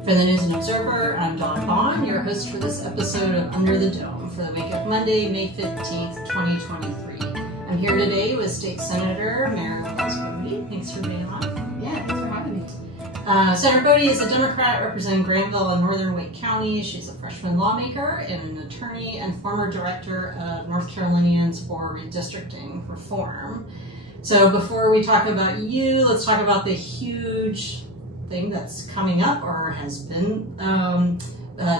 For the News and Observer, I'm Dawn Vaughan, your host for this episode of Under the Dome for the week of Monday, May 15th, 2023. I'm here today with State Senator Mayor Wills Bode. Thanks for being on. Yeah, thanks for having me. Senator Bode is a Democrat representing Granville and Northern Wake County. She's a freshman lawmaker and an attorney and former director of North Carolinians for Redistricting Reform. So before we talk about you, let's talk about the huge thing that's coming up or has been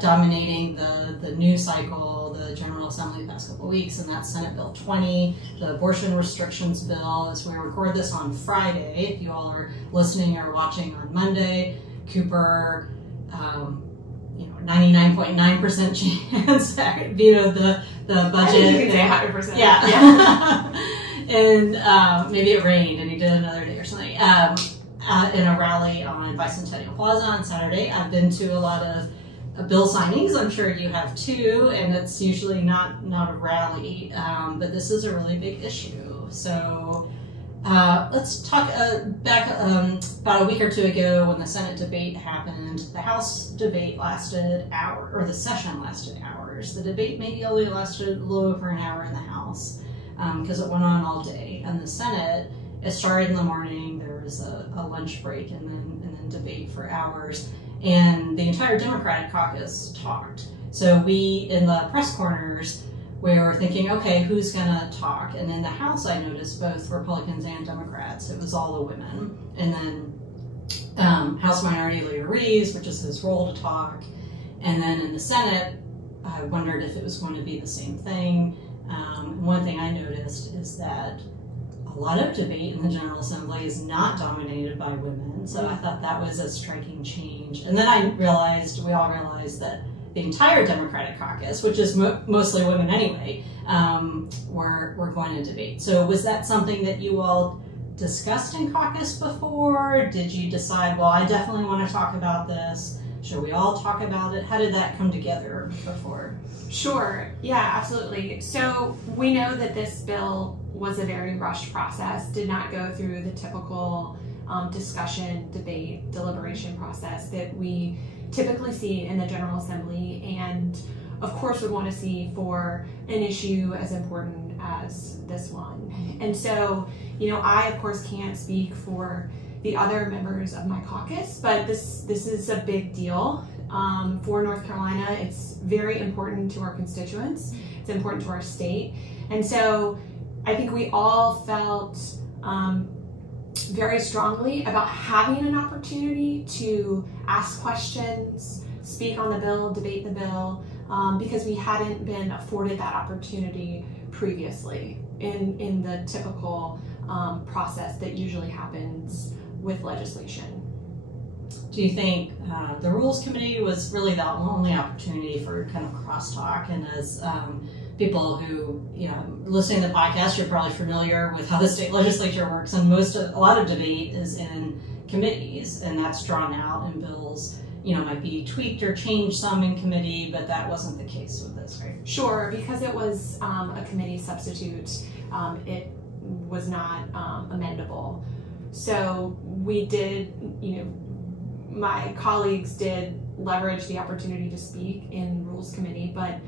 dominating the news cycle, the General Assembly the past couple of weeks, and that's Senate Bill 20, the abortion restrictions bill. As we record this on Friday, if you all are listening or watching on Monday, Cooper, 99.9% chance vetoed the budget. I think you could say 100%. Yeah. And maybe it rained and he did another day or something. In a rally on Bicentennial Plaza on Saturday. I've been to a lot of bill signings. I'm sure you have too, and it's usually not a rally, but this is a really big issue. So let's talk back about a week or two ago when the Senate debate happened. The House debate lasted hours, or the session lasted hours. The debate maybe only lasted a little over an hour in the House because it went on all day. And the Senate, it started in the morning. There was a lunch break and then debate for hours. And the entire Democratic caucus talked. So we, in the press corners, we were thinking, okay, who's going to talk? And in the House, I noticed both Republicans and Democrats. It was all the women. And then House Minority Leader Reeves, which is his role to talk. And then in the Senate, I wondered if it was going to be the same thing. One thing I noticed is that a lot of debate in the General Assembly is not dominated by women, so I thought that was a striking change. And then we all realized that the entire Democratic caucus, which is mostly women anyway, were going to debate. So was that something that you all discussed in caucus before? Did you decide, well, I definitely want to talk about this? Should we all talk about it? How did that come together before? Sure. Yeah, absolutely. So we know that this bill was a very rushed process, did not go through the typical discussion, debate, deliberation process that we typically see in the General Assembly, and of course would want to see for an issue as important as this one. And so, I of course can't speak for the other members of my caucus, but this is a big deal for North Carolina. It's very important to our constituents. It's important to our state. And so I think we all felt very strongly about having an opportunity to ask questions, speak on the bill, debate the bill, because we hadn't been afforded that opportunity previously in the typical process that usually happens with legislation. Do you think the Rules Committee was really the only opportunity for kind of crosstalk? And as people who, listening to the podcast, you're probably familiar with how the state legislature works, and a lot of debate is in committees, and that's drawn out, and bills, might be tweaked or changed some in committee, but that wasn't the case with this, right? Sure, because it was a committee substitute, it was not amendable. So we did, my colleagues did leverage the opportunity to speak in Rules Committee, but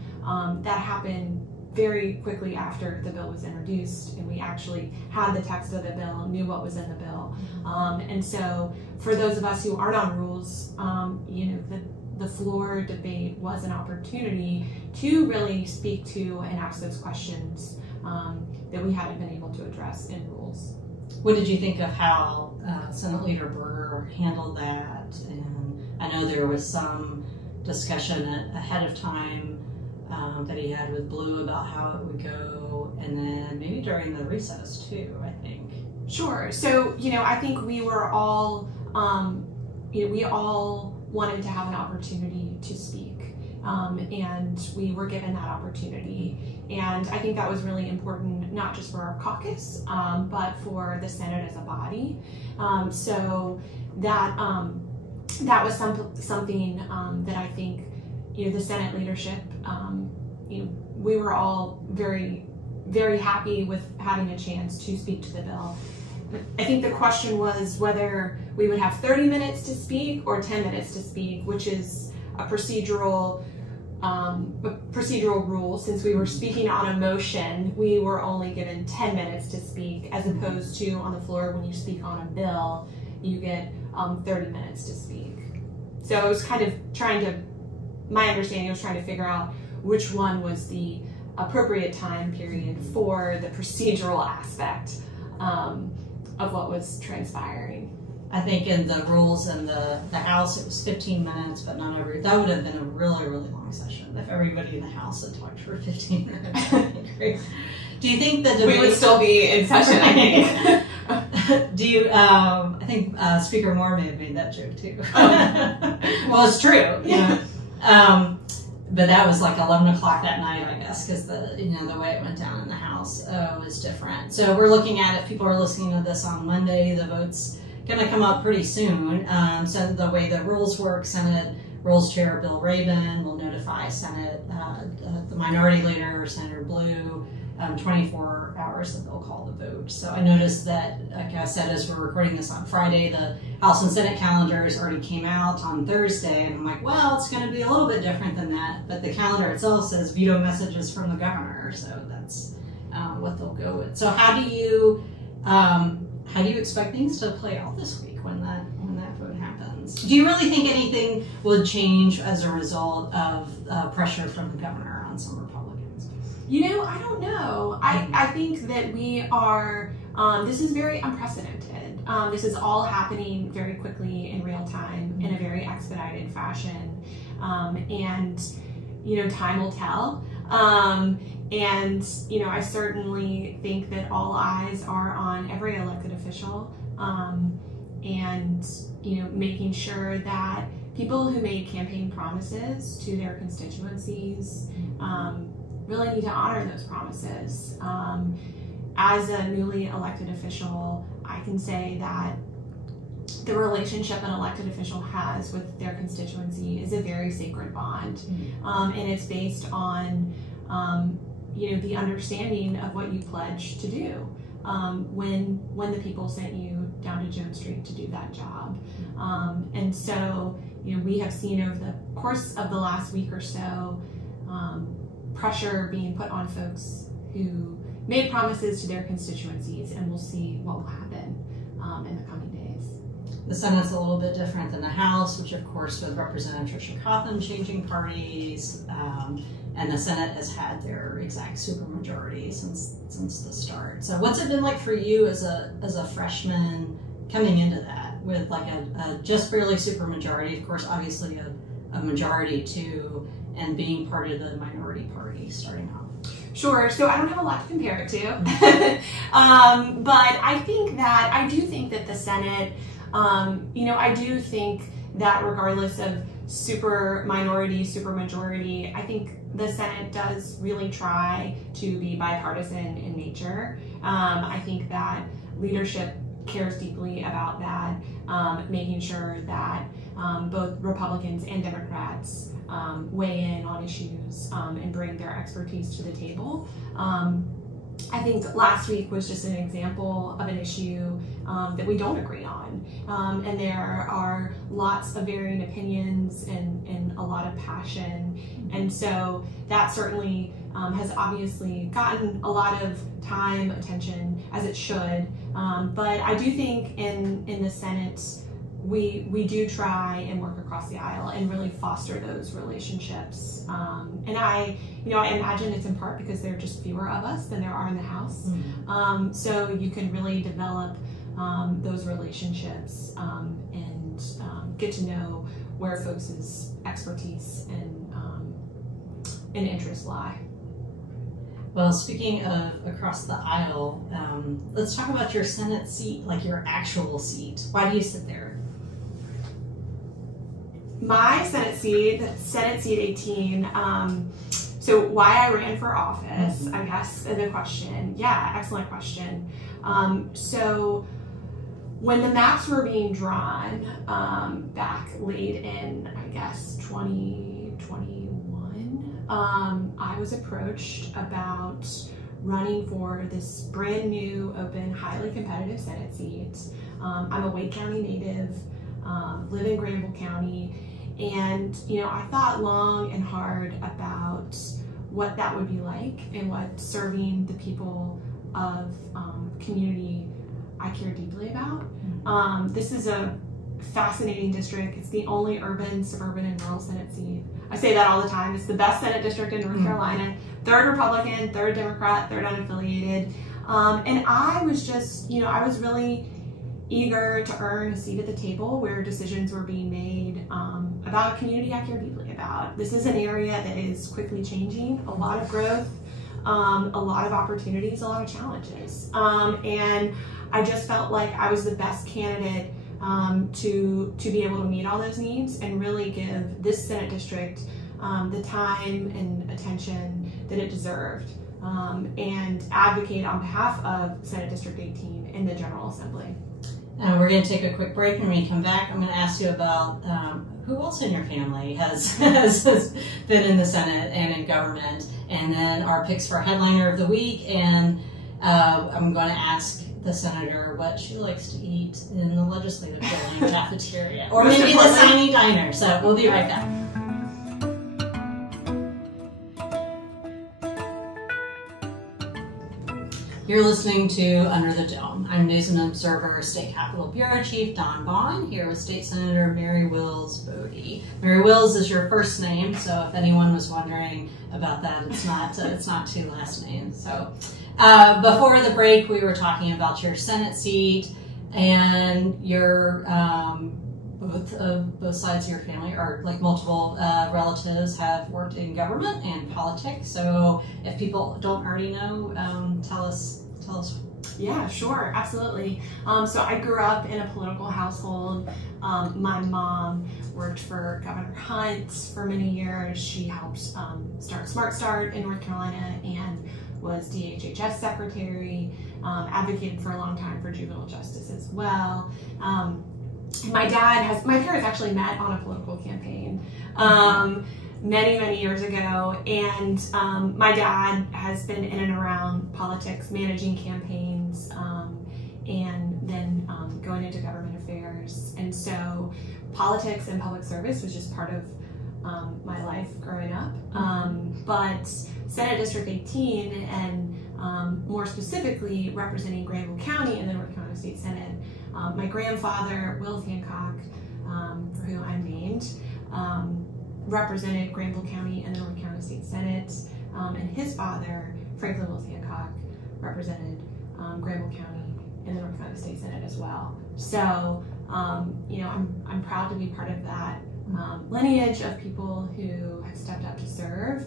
that happened very quickly after the bill was introduced, and we actually had the text of the bill, knew what was in the bill. And so for those of us who aren't on Rules, the floor debate was an opportunity to really speak to and ask those questions that we hadn't been able to address in Rules. What did you think of how Senate Leader Berger handled that? And I know there was some discussion ahead of time that he had with Blue about how it would go, and then maybe during the recess too, I think. Sure. So, I think we were all, we all wanted to have an opportunity to speak, and we were given that opportunity. And I think that was really important, not just for our caucus, but for the Senate as a body. So that was something that I think, the Senate leadership, we were all very, very happy with having a chance to speak to the bill. I think the question was whether we would have 30 minutes to speak or 10 minutes to speak, which is a procedural rule. Since we were speaking on a motion, we were only given 10 minutes to speak, as opposed to on the floor when you speak on a bill, you get 30 minutes to speak. So I was kind of my understanding was trying to figure out which one was the appropriate time period for the procedural aspect of what was transpiring. I think in the rules in the House, it was 15 minutes, but not every. That would have been a really, really long session if everybody in the House had talked for 15 minutes. Do you think the debate... We would still be in session, I think. Do you, I think Speaker Moore may have made that joke too. Well, it's true. You know? But that was like 11 o'clock that night, I guess, because the way it went down in the House was different. So we're looking at, if people are listening to this on Monday, the vote's going to come up pretty soon. So the way the rules work, Senate Rules Chair Bill Rabin will notify Senate, the Minority Leader, Senator Blue, 24 hours that they'll call the vote. So I noticed that, like I said, as we're recording this on Friday, the House and Senate calendars already came out on Thursday, and I'm like, well, it's going to be a little bit different than that. But the calendar itself says veto messages from the governor, so that's what they'll go with. So how do you expect things to play out this week when that vote happens? Do you really think anything would change as a result of pressure from the governor on some Republicans? You know, I don't know. I think that we are, this is very unprecedented. This is all happening very quickly in real time in a very expedited fashion. And, time will tell. And, I certainly think that all eyes are on every elected official, and, making sure that people who made campaign promises to their constituencies really need to honor those promises. As a newly elected official, I can say that the relationship an elected official has with their constituency is a very sacred bond, and it's based on the understanding of what you pledged to do when the people sent you down to Jones Street to do that job. And so, we have seen over the course of the last week or so pressure being put on folks who made promises to their constituencies, and we'll see what will happen in the coming days. The Senate's a little bit different than the House, which of course with Representative Tricia Cotham changing parties, and the Senate has had their exact supermajority since the start. So what's it been like for you as a freshman coming into that with like a just barely supermajority, of course obviously a majority too, and being part of the minority party starting off? Sure, so I don't have a lot to compare it to, but I do think that the Senate, I do think that regardless of super minority, super majority, I think the Senate does really try to be bipartisan in nature. I think that leadership cares deeply about that, making sure that both Republicans and Democrats weigh in on issues and bring their expertise to the table. I think last week was just an example of an issue that we don't agree on. And there are lots of varying opinions and a lot of passion. And so that certainly has obviously gotten a lot of time, attention, as it should. But I do think in the Senate, we do try and work across the aisle and really foster those relationships. And I imagine it's in part because there are just fewer of us than there are in the House. So you can really develop those relationships and get to know where folks' expertise and interests lie. Well, speaking of across the aisle, let's talk about your Senate seat, like your actual seat. Why do you sit there? My Senate seat 18, so why I ran for office, I guess, the question. Yeah, excellent question. So when the maps were being drawn back late in, I guess, 2021, I was approached about running for this brand new, open, highly competitive Senate seat I'm a Wake County native, live in Granville County, and I thought long and hard about what that would be like and what serving the people of community I care deeply about. This is a fascinating district. It's the only urban, suburban, and rural Senate seat. I say that all the time. It's the best Senate district in North Carolina. 3rd Republican, 3rd Democrat, 3rd unaffiliated. And I was just, I was really eager to earn a seat at the table where decisions were being made about a community I care deeply about. This is an area that is quickly changing, a lot of growth, a lot of opportunities, a lot of challenges. And I just felt like I was the best candidate to be able to meet all those needs and really give this Senate district the time and attention that it deserved, and advocate on behalf of Senate District 18 in the General Assembly. We're going to take a quick break, and when we come back, I'm going to ask you about who else in your family has been in the Senate and in government, and then our picks for headliner of the week, and I'm going to ask the senator what she likes to eat in the legislative building cafeteria, or maybe the Tiny Diner. So we'll be right back. You're listening to Under the Dome. I'm News and Observer State Capitol Bureau Chief Dawn Vaughan, here with State Senator Mary Wills Bode. Mary Wills is your first name, so if anyone was wondering about that, it's not two last names. So before the break, we were talking about your Senate seat, and your both sides of your family, or like multiple relatives, have worked in government and politics. So if people don't already know, tell us. Yeah, sure, absolutely. So I grew up in a political household. My mom worked for Governor Hunt for many years. She helped start Smart Start in North Carolina and was DHHS secretary, advocated for a long time for juvenile justice as well. My parents actually met on a political campaign many years ago, and my dad has been in and around politics, managing campaigns, and then going into government affairs. And so politics and public service was just part of my life growing up. But Senate District 18, and more specifically representing Granville County in the North Carolina State Senate, my grandfather, Wills Hancock, for who I'm named, represented Granville County in the North Carolina State Senate, and his father, Franklin Wills Hancock, represented Granville County in the North Carolina State Senate as well. So, I'm proud to be part of that lineage of people who have stepped up to serve,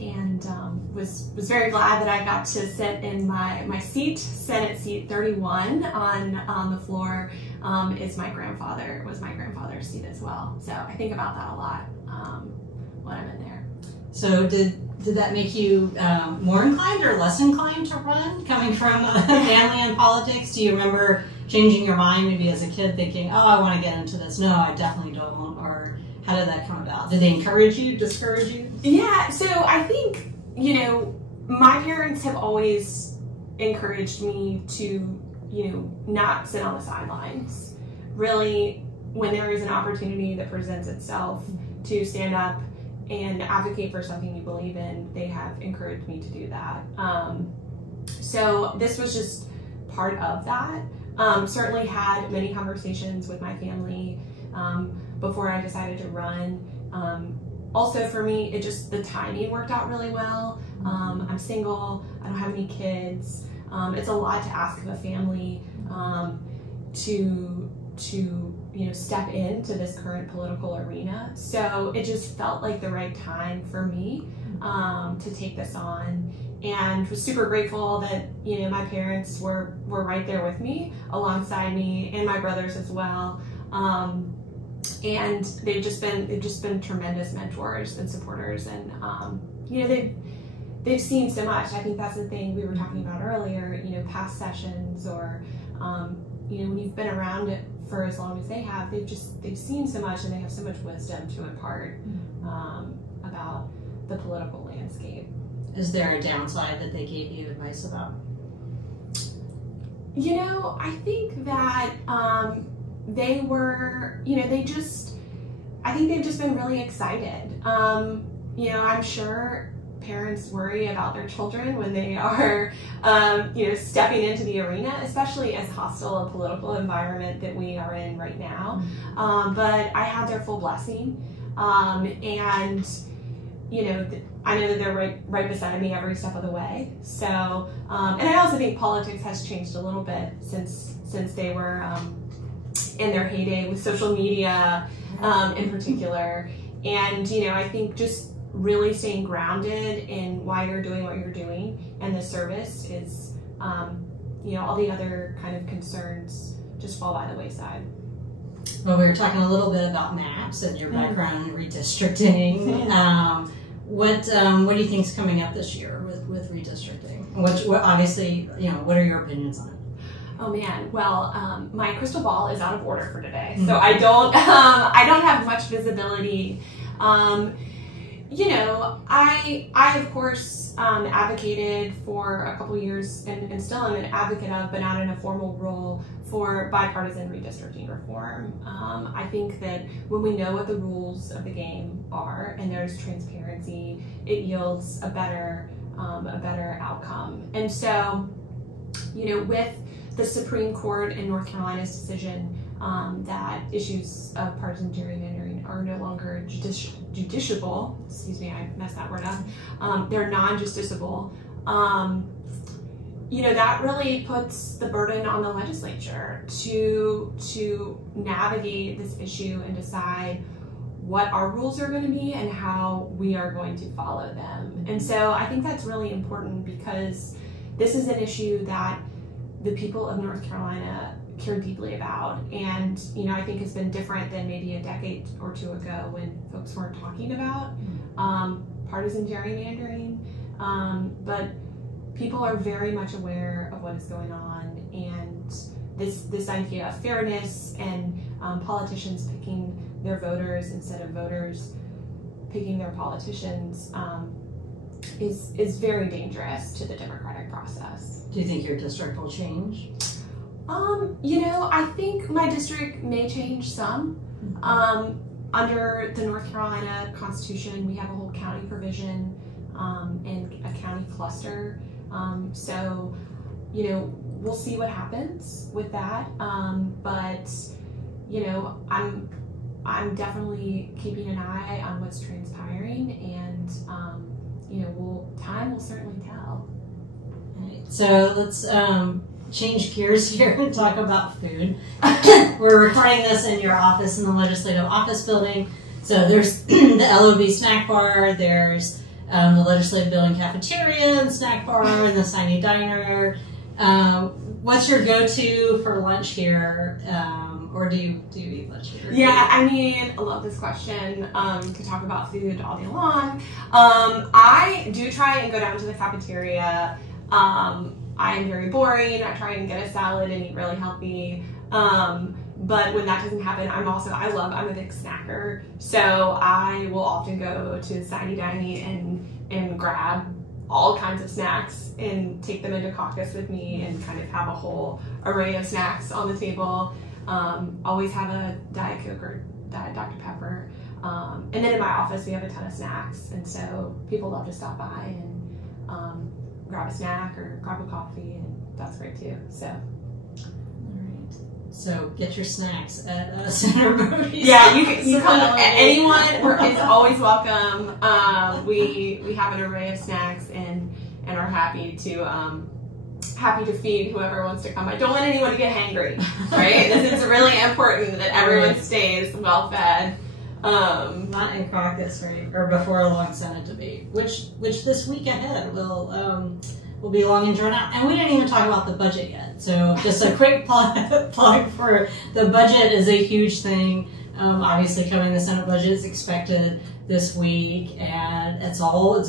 and was very glad that I got to sit in my seat, Senate seat 31 on the floor. Was my grandfather's seat as well. So I think about that a lot when I'm in there. So did that make you more inclined or less inclined to run, coming from a family in politics? Do you remember changing your mind maybe as a kid, thinking, oh, I want to get into this? No, I definitely don't. Or how did that come about? Did they encourage you, discourage you? Yeah, so I think, my parents have always encouraged me to, not sit on the sidelines. Really, when there is an opportunity that presents itself to stand up and advocate for something you believe in, they have encouraged me to do that. So this was just part of that. Certainly had many conversations with my family before I decided to run. Also for me, the timing worked out really well. I'm single, I don't have any kids. It's a lot to ask of a family to step into this current political arena. So it just felt like the right time for me to take this on, and was super grateful that my parents were right there with me, alongside me, and my brothers as well. And they've just been tremendous mentors and supporters, and they've seen so much. I think that's the thing we were talking about earlier. Past sessions, or when you've been around it for as long as they have, they've seen so much, and they have so much wisdom to impart about the political landscape. Is there a downside that they gave you advice about? I think that they were, I think they've just been really excited. I'm sure parents worry about their children when they are, stepping into the arena, especially as hostile a political environment that we are in right now. But I had their full blessing. And, I know that they're right beside me every step of the way. So, and I also think politics has changed a little bit since they were in their heyday with social media in particular. And, I think just really staying grounded in why you're doing what you're doing and the service is, all the other kind of concerns just fall by the wayside. Well, we were talking a little bit about maps and your background in redistricting. What do you think is coming up this year with redistricting? What obviously, what are your opinions on it? Oh man, well, my crystal ball is out of order for today, so I don't have much visibility. I of course advocated for a couple years and still am an advocate of, but not in a formal role, for bipartisan redistricting reform. I think that when we know what the rules of the game are and there's transparency, it yields a better outcome. And so, with the Supreme Court in North Carolina's decision that issues of partisan gerrymandering are no longer justiciable, excuse me, I messed that word up, they're non-justiciable, that really puts the burden on the legislature to navigate this issue and decide what our rules are going to be and how we are going to follow them. And so I think that's really important because this is an issue that the people of North Carolina care deeply about. And, I think it's been different than maybe a decade or two ago when folks weren't talking about partisan gerrymandering. But people are very much aware of what is going on, and this idea of fairness and politicians picking their voters instead of voters picking their politicians is very dangerous to the democratic process. Do you think your district will change? I think my district may change some. Under the North Carolina Constitution, we have a whole county provision and a county cluster. So, we'll see what happens with that. But, I'm definitely keeping an eye on what's transpiring, and, time will certainly tell. All right, so let's change gears here and talk about food. We're recording this in your office in the Legislative Office Building. So there's the LOB snack bar, there's the Legislative Building cafeteria and snack bar, and the Sine Diner. What's your go-to for lunch here? Or do you eat lunch here? Yeah, I love this question. Could talk about food all day long. I do try and go down to the cafeteria. I am very boring. I try and get a salad and eat really healthy. But when that doesn't happen, I'm a big snacker. So I will often go to Sine Dining and grab all kinds of snacks and take them into caucus with me and kind of have a whole array of snacks on the table. Always have a Diet Coke or Diet Dr. Pepper. And then in my office, we have a ton of snacks. And so people love to stop by and grab a snack or grab a coffee, and that's great too. So, all right. So get your snacks at Senator Bode. Yeah, you come. Anyone is always welcome. We have an array of snacks and are happy to feed whoever wants to come. I don't want anyone to get hangry, right? This is really important that everyone stays well fed. Not in caucus, right, or before a long Senate debate, which this week ahead will be long and drawn out. And we didn't even talk about the budget yet. So just a quick plug for the budget is a huge thing. Obviously, the Senate budget is expected this week, and it's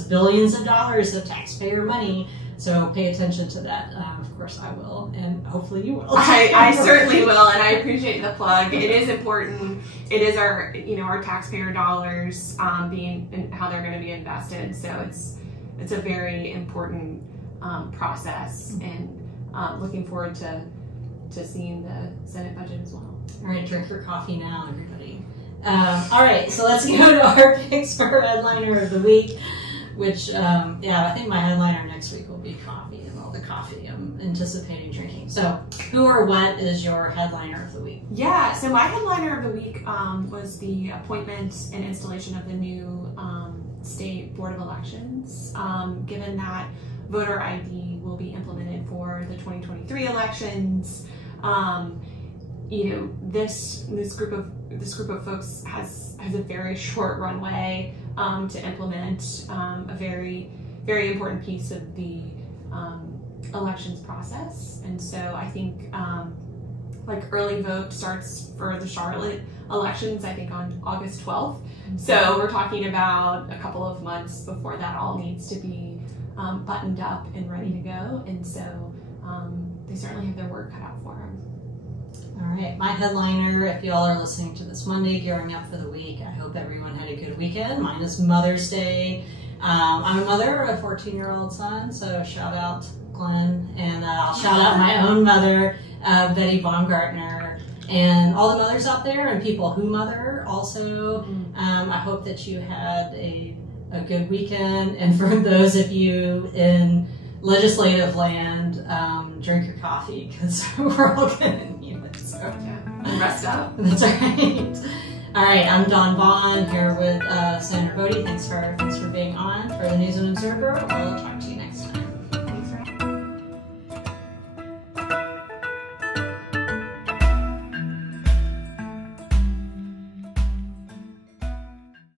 billions of dollars of taxpayer money. So pay attention to that. Of course I will, and hopefully you will. I certainly will, and I appreciate the plug. It is important. It is our taxpayer dollars being and how they're going to be invested. So it's a very important process, and looking forward to to seeing the Senate budget as well. All right, drink your coffee now, everybody. All right, so let's go to our picks for headliner of the week, which, I think my headliner next week will be coffee and all the coffee I'm anticipating drinking. So who or what is your headliner of the week? Yeah, so my headliner of the week was the appointment and installation of the new State Board of Elections. Given that voter ID will be implemented for the 2023 elections, this group of folks has a very short runway to implement a very, very important piece of the elections process. And so I think early vote starts for the Charlotte elections, I think on August 12th. So we're talking about a couple of months before that all needs to be buttoned up and ready to go. And so they certainly have their work cut out for them. All right, my headliner, if y'all are listening to this Monday, gearing up for the week, I hope everyone had a good weekend. Mine is Mother's Day. I'm a mother of a 14-year-old son, so shout out Glenn, and I'll shout out my own mother, Betty Baumgartner, and all the mothers out there and people who mother also. I hope that you had a good weekend, and for those of you in legislative land, drink your coffee because we're all gonna need it. So and rest up. That's right. All right, I'm Dawn Vaughan here with Wills Bode. Thanks for being on for the News and Observer. We'll talk to you next.